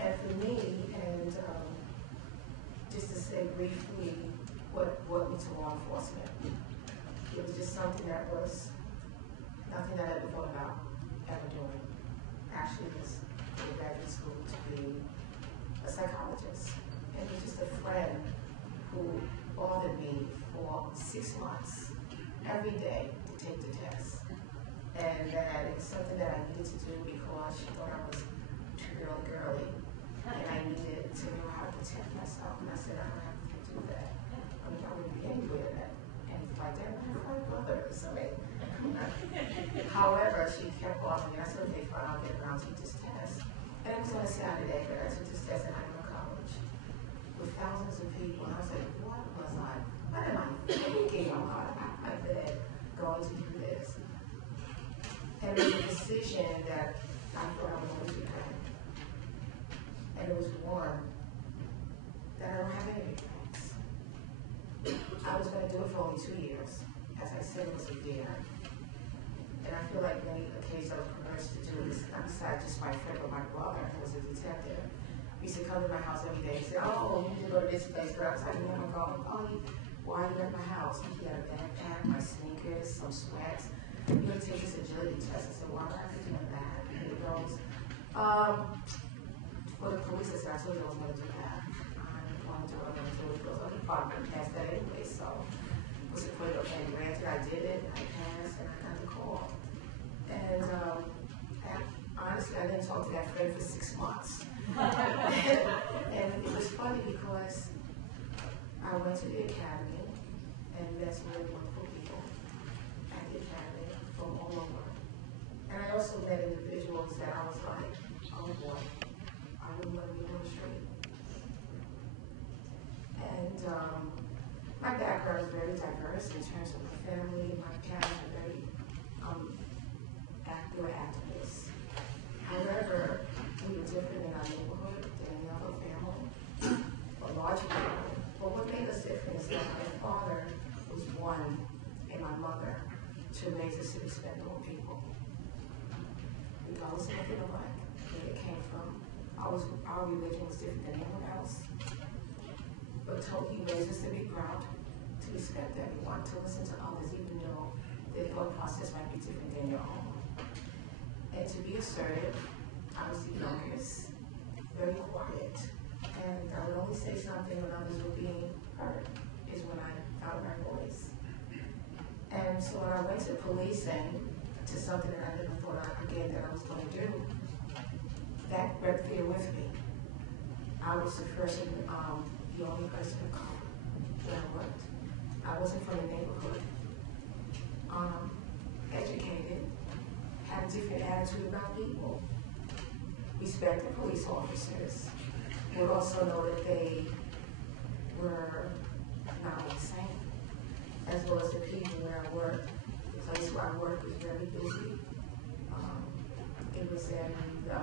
And for me, and just to say briefly what brought me to law enforcement, it was just something that was nothing that I ever thought about ever doing. Actually, it was in graduate school to be a psychologist. And it was just a friend who bothered me for 6 months, every day, to take the test. And that it was something that I needed to do because she thought I was too girly. And I needed to know how to protect myself. And I said, I don't have to do that. I mean, I wouldn't be anywhere that anything like that. I have 5 brothers. I mean, however, she kept bothering me. I said, okay, fine, I'll get around to this test. And it was on a Saturday, but I took this test at Humphreys College with thousands of people. And I was like, what am I thinking about my bed going to do this? And it was a decision that I thought I was going to do. And it was one that I don't have any regrets. I was going to do it for only 2 years. As I said, it was a year. And I feel like many occasions I was perverse to do this, not besides just my friend, but my brother, who was a detective. He used to come to my house every day and say, oh, you need to go to this place, girl. I was like, no, I'm going. Oh, why are you at my house? He had a backpack, my sneakers, some sweats. You're going to take this agility test. I said, why would I have to do that? And he goes, for the police, I said, I told you I was going to do that. I'm going to do what I'm going to do. He goes, oh, you probably going to pass that anyway. So, what's the point of it? Granted, I did it, I passed, and I got the call. And honestly, I didn't talk to that friend for 6 months. And it was funny because I went to the academy, and that's really wonderful people at the academy from all over. And I also met individuals that I was like, oh boy, I wouldn't want to be on the street. And my background is very diverse in terms of my family. My parents are very activists. However, we were different in our neighborhood than any other family, or large family. But what made us different is that my father was one, and my mother, to raise us to respectable people. Regardless of what they look like, where they came from, our religion was different than anyone else. But he raised us to be proud, to respect everyone, to listen to others, even though their thought process might be different than your own. And to be assertive. I was the youngest, very quiet, and I would only say something when others were being heard, is when I found my voice. And so when I went to policing, to something that I never thought again that I was going to do, that brought fear with me. I was the person, the only person of color when I worked. I wasn't from the neighborhood. Educated, had a different attitude about people. Respect the police officers, would also know that they were not the same, as well as the people where I worked. The place where I worked was very busy. It was in the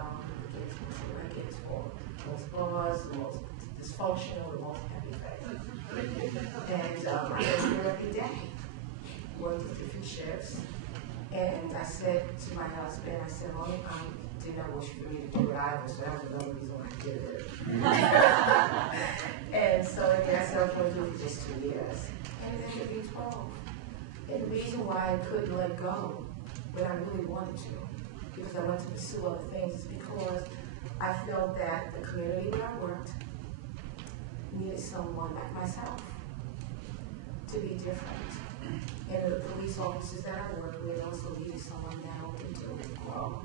most bars, the most dysfunctional, the most everything. And I was there every day, worked with different shifts. And I said to my husband, I said, well, I did not wish for me to do it either, so that was another reason why I did it. And so I said, okay, I'll do it for just 2 years. And it ended up being 12. And the reason why I couldn't let go, but I really wanted to, because I wanted to pursue other things, is because I felt that the community where I worked needed someone like myself to be different. And the police officers that I work with also needed someone now to grow.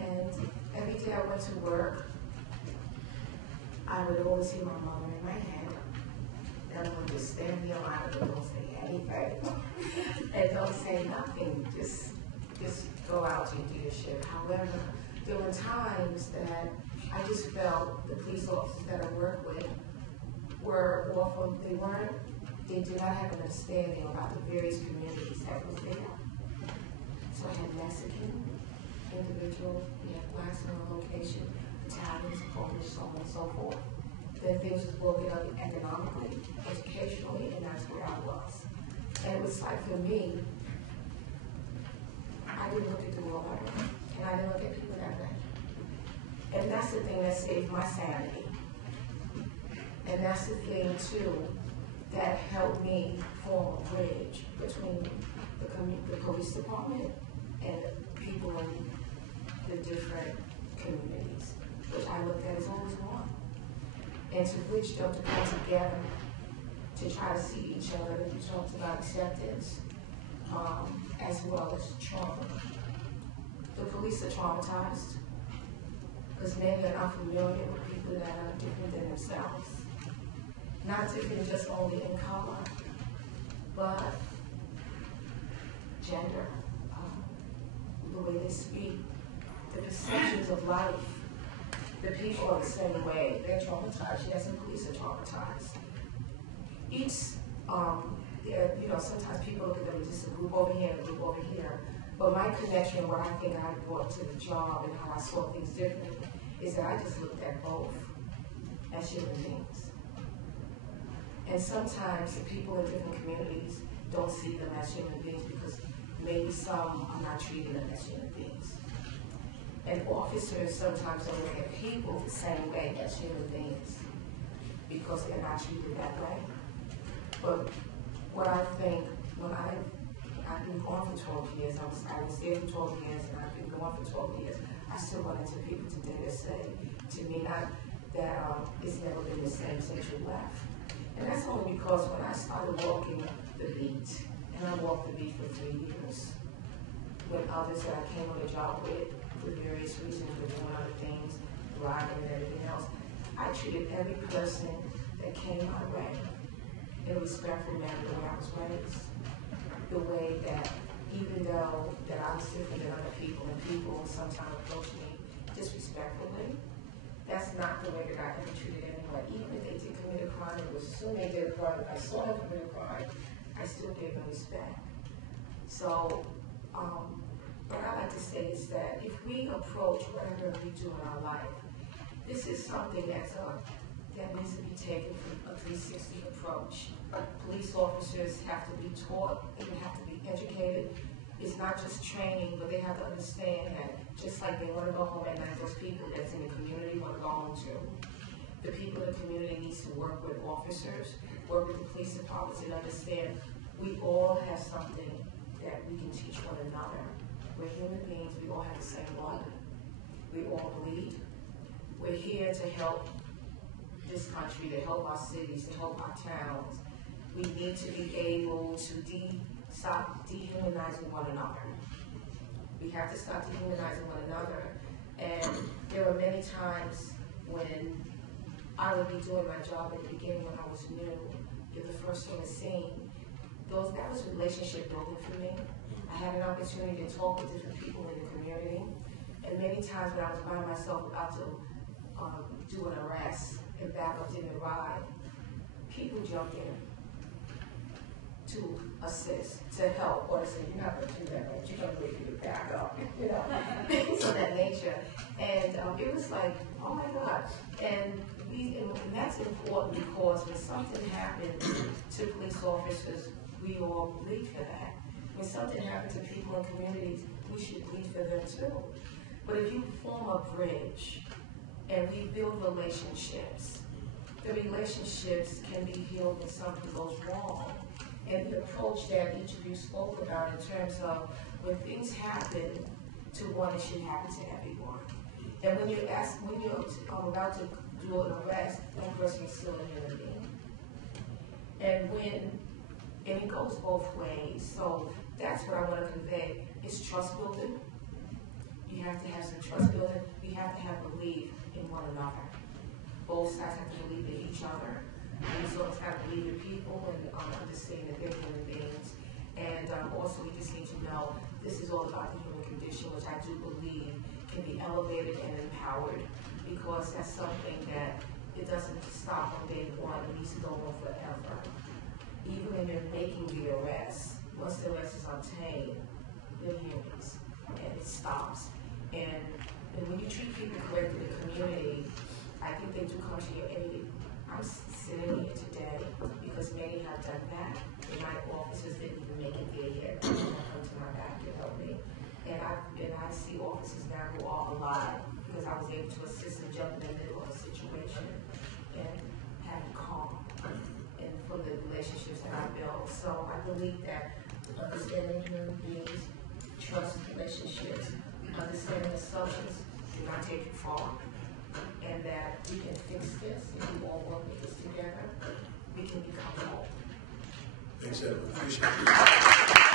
And every day I went to work, I would always hear my mother in my head. And I would just stand in the line and don't say anything. And don't say nothing. Just go out and do your shift. However, there were times that I just felt the police officers that I work with were awful. They did not have an understanding about the various communities that was there. So I had Mexican individuals, we had blacks in our location, Italians, Polish, so on and so forth. Then things was broken up economically, educationally, and that's where I was. And it was like, for me, I didn't look at the world that way, and I didn't look at people that way. And that's the thing that saved my sanity. And that's the thing, too, that helped me form a bridge between the police department and people in the different communities, which I looked at as always one. And to bridge them to come together, to try to see each other. We talked about acceptance, as well as trauma. The police are traumatized, because many are not familiar with people that are different than themselves. Not different just only in color, but gender, the way they speak, the perceptions of life. The people are the same way. They're traumatized. Yes, and police are traumatized. Sometimes people look at them as just a group over here and a group over here. But my connection, what I think I brought to the job and how I saw things differently, is that I just looked at both as human beings. And sometimes the people in different communities don't see them as human beings because maybe some are not treating them as human beings. And officers sometimes don't look at people the same way as human beings because they're not treated that way. But what I think, when I've been gone for 12 years, I was there for 12 years, and I've been gone for 12 years, I still run into people today that say to me that it's never been the same since you left. And that's only because when I started walking the beat, and I walked the beat for 3 years, when others that I came on the job with, for various reasons, were doing other things, driving and everything else, I treated every person that came my way in a respectful manner, the way I was raised, the way that even though that I was different than other people, and people sometimes approach me disrespectfully, that's not the way that I ever treated anyone. Even if they did commit a crime, it was assumed they did a crime. If I saw them commit a crime, I still gave them respect. So, what I like to say is that if we approach whatever we do in our life, this is something that needs to be taken from a 360 approach. Police officers have to be taught, they have to be educated. It's not just training, but they have to understand that just like they want to go home at night, those people that's in the community want to go home too. The people in the community needs to work with officers, work with the police departments, and understand we all have something that we can teach one another. We're human beings, we all have the same blood. We all bleed. We're here to help this country, to help our cities, to help our towns. We need to be able to stop dehumanizing one another. We have to stop dehumanizing one another. And there were many times when I would be doing my job at the beginning when I was new, you're the first on the scene. That was relationship building for me. I had an opportunity to talk with different people in the community. And many times when I was by myself about to do an arrest and back up didn't arrive, people jumped in to assist, to help, or to say, you're not going to do that, right? You're going to wait for you to back up, things of that nature. And it was like, oh my God. And that's important because when something happens to police officers, we all bleed for that. When something happens to people in communities, we should bleed for them too. But if you form a bridge and we build relationships, the relationships can be healed when something goes wrong. And the approach that each of you spoke about in terms of when things happen to one, it should happen to everyone. And when you're about to do an arrest, one person is still a human being. And it goes both ways. So that's what I want to convey. It's trust building. You have to have some trust building. We have to have belief in one another. Both sides have to believe in each other. We also have to believe in people and understand that they're human beings. And also we just need to know this is all about the human condition, which I do believe can be elevated and empowered, because that's something that it doesn't stop on day one. It needs to go on forever. Even when you're making the arrest, once the arrest is obtained, they're humans, and it stops. And when you treat people correctly in the community, I think they do come to your aid. I'm sitting here today because many have done that. And my officers didn't even make it there yet. They come to my back to help me. And I see officers now who are alive, because I was able to assist in jumping in the middle of a situation and having calm and for the relationships that I built. So I believe that understanding human beings, trust relationships, understanding assumptions do not take you far, and that we can fix this if we all work with this together. We can become whole. Thanks, Evelyn. Appreciate it.